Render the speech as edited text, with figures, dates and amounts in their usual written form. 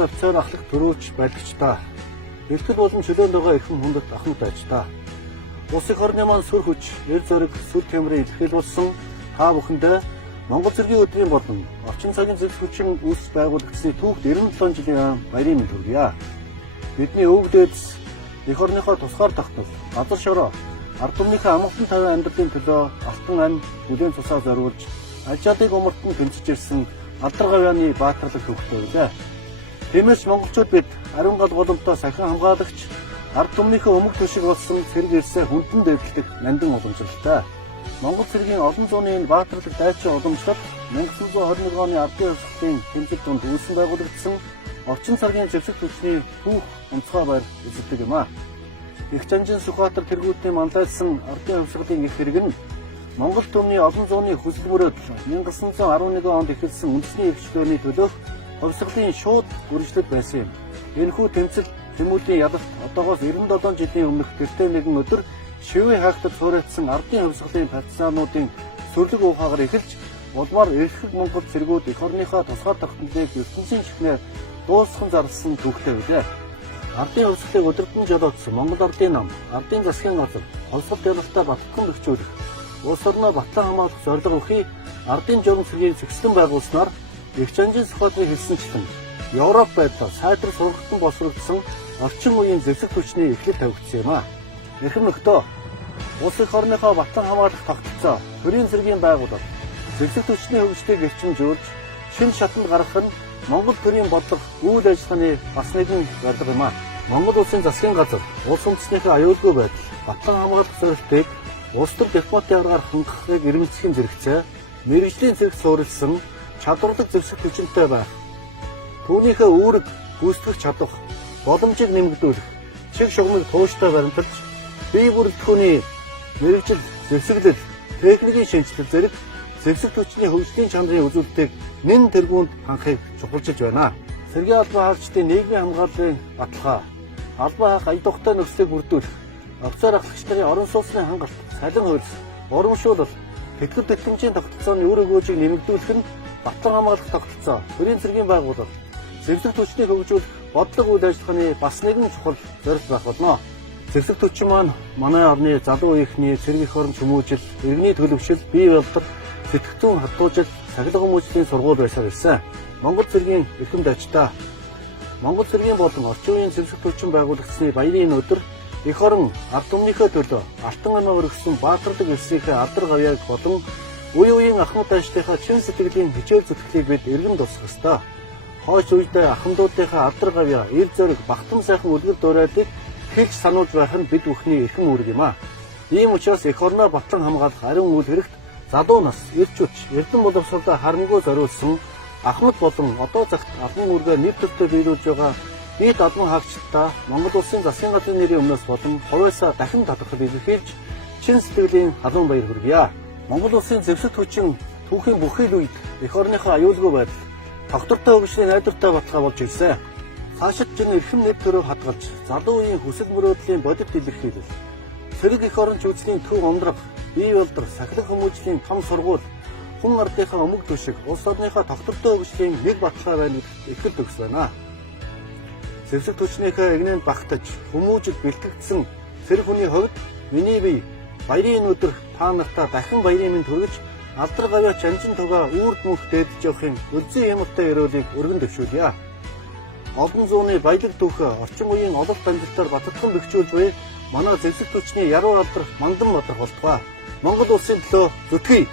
Монгол офицер ахлах төрөөч байдагч та. Бэлтгэл болон чөлөөнд байгаа эрхэм хүндэт ахмад байж та. Улсын орны маань сүр хүч, эр зориг, сүр тэмрээ илэрхийл болсон та бүхэндээ Монгол Цэргийн өдрийн болон орчин цагийн зөвлөх хүчин үүс байгуулагдсны түүхт 97 жилийн баярын мэнд хүргье. Бидний өвөг дээдс эх орныхоо тусгаар тогтвол газар шороо ард түмнийхээ амгалан тавиан амьдралын төлөө алтан ам бүлээн цусаа зориулж ачаадыг умартан тэмцэж ирсэн алдар гавьяаны баатарлаг төвхтэй үлээ. Тиймээс монголчууд бид ариун гал голомтоо сахин хамгаалагч ард түмнийхээ өмг төшиг болсон цэрэг ирсээ хүндэн дэвтэлдэг нандин уламжлалтай. Монгол цэргийн олон зууны энэ баатарлаг дайчин уламжлалт 1921 оны ардын хувьсгалын тэмцэл донд үүсгэн байгуулагдсан орчин цагийн зэвсэг хүчний түүх онцгой байр эзэлдэг юм а. Их Жанжин Сүхбаатар тэргүүдийн мандайлсан ардын хувьсгалын их хэрэг нь Монгол түмний олон зууны хүсэл мөрөөдөл 1911 онд эхэлсэн үндэсний өвчлөөний төлөөх хувьсгалын шууд үргэлжлэл байсан юм. Энэхүү тэмцэл Тэмүүлийн ялалт одоогоос 97 жилийн өмнөх тэртээ нэгэн өдөр шивээ хаагдаж хуурайтсан ардын хувьсгалын партизануудын сүрлэг ухаагаар эхэлж улмаар эрхэг Монгол цэргүүд эх орныхоо тусгаар тогтнолыг ертөнцийн чихнээр дуусган зарласан түүхтэй билээ. Ардын хувьсгалыг өдөртөн жолоодсон Монгол ардын нам, ардын засгийн газар, холсол ялалтаа батлан бэхжүүлэх, улс орноо батлан хамгаалах зорилго өгөхий ардын журам цэргийг зэгслэн байгуулснаар Их Жанжин Сүхбаатарын хэлсэнчлэн Европ байдлаар сайдрал сургалтан босрогдсон орчин үеийн зэвсэг хүчний эхлэл тавигдсан юм а. Эрхэм нөхдөө улс эх орныхоо батлан хамгаалах тогтолцоо төрийн цэргийн байгуулалт зэвсэг хүчний хөгжлийг эрчимжүүлж шинэ шатанд гаргах нь Монгол төрийн бодлого үйл ажиллагааны бас нэгэн зорилго юм а. Монгол улсын засгийн газар улс үндэстнийхээ аюулгүй байдал батлан хамгаалах зорилтыг улс төр дипломатийн аргаар хангахыг ирмэлцэхийн зэрэгцээ мэргэжлийн зэрэг суурилсан чадварлаг зэвсэг хүчинтэй байх. Түүнийхээ үүрэг гүйцэтгэх чадвар боломжийг нэмэгдүүлэх чиг шугамыг тууштай баримталж бие бүрэлдэхүүний мэргэжил зэвсэглэл техникийн шинжилэл зэрэг зэвсэг хүчний хөгжлийн чанарын үзүүлэлтийг нэн тэргуунд хангахыг чухалчилж байна. Цэргийн албан хаагчдын нийгмийн хамгааллын баталгаа, албан хаах ая тухтай нөхцөлийг бүрдүүлэх, офицер ахлагч нарын орон сууцны хангалт, салин хуульс, урамшуулал, тэтгэл тэтгэмжийн тогтолцооны үр өгөөжийг нэмэгдүүлэх нь батлан хамгаалах тогтолцоо, төрийн цэргийн байгууллага, зэвсэг хүчнийг хөгжүүлэх бодлого үйл ажиллагааны бас нэгэн чухал зорилт байх болно. Зэвсэг хүчин маань манай орны залуу үеийнхний цэрэг эх орон чөмөөжил, иргэний төлөвшил, бие болдог, сэтгцүүн хатуужил, сахилга хүмүүжлийн сургууль байсаар ирсэн. Монгол цэргийн эрхэм дайчдаа. Монгол цэргийн болон орчин үеийн зэвсэг хүчин байгуулагдсны баярын өдөр эх орон ард түмнийхээ төлөө алтан амиа өргөсөн баатарлаг элсийнхээ алдар гавьяаг болон үе үеийн ахмад дайчдынхаа чин сэтгэлийн хичээл зүтгэлийг бид эргэн дуусгах ёстой. Хойш үедээ ахмадуудынхаа алдар гавьяа, эр зориг, бахтан сайхан үлгэр дуурайлыг хэлж сануулж байх нь бид бүхний эрхэм үүрэг юм а. Ийм учраас эх орноо батлан хамгаалах ариун үйл хэрэгт залуу нас, эрчүүч, эрдэм боловсролоо харангүй зориулсан ахмад болон одоо цагт албан үүргээ нэр төртөө биелүүлж байгаа нийт албан хаагчдаа Монгол улсын засгийн газрын нэрийн өмнөөс болон хувьяасаа дахин талархал илэрхийлж чин сэтгэлийн халуун баяр хүргье. Монгол улсын зэвсэг хүчин түүхийн бүхэл үед эх орныхоо аюулгүй байдал тогтвортой хөгжлийн найдвартай баталгаа болж ирсэн. Цаашид чинь эрхэм нэт төрөв хадгалж залуу үеийн хүсэл мөрөөдлийн бодит илэрхийлэл, цэрэг эх орон чөлөөний төв ундрах, бие болдор, сахилга хүмүүжлийн том сургууль, хүн ардынхаа өмг төшиг, улс орныхоо тогтвортой хөгжлийн нэг баталгаа байна гэдэгт итгэл төгс байна. Зэвсэг хүчнийхээ эгнэнд багтаж, хүмүүжид бэлтгэгдсэн цэрэг хүний хувьд миний бие баярын өдөр та нартаа дахин баярын мэнд хүргэж алдар гавьяа Жанжин тугаа үрд мөнх дээдж явахын өлзий хямралтай өрөөлийг өргөн дэвшүүлье. Олон зууны баялаг түүхээ орчин үеийн ололт амжилтаар баттган бэхжүүлж буй манай зэвсэг хүчний яруу алдар Мандан Баатар болтугай. Монгол улсын төлөө зүтгэе.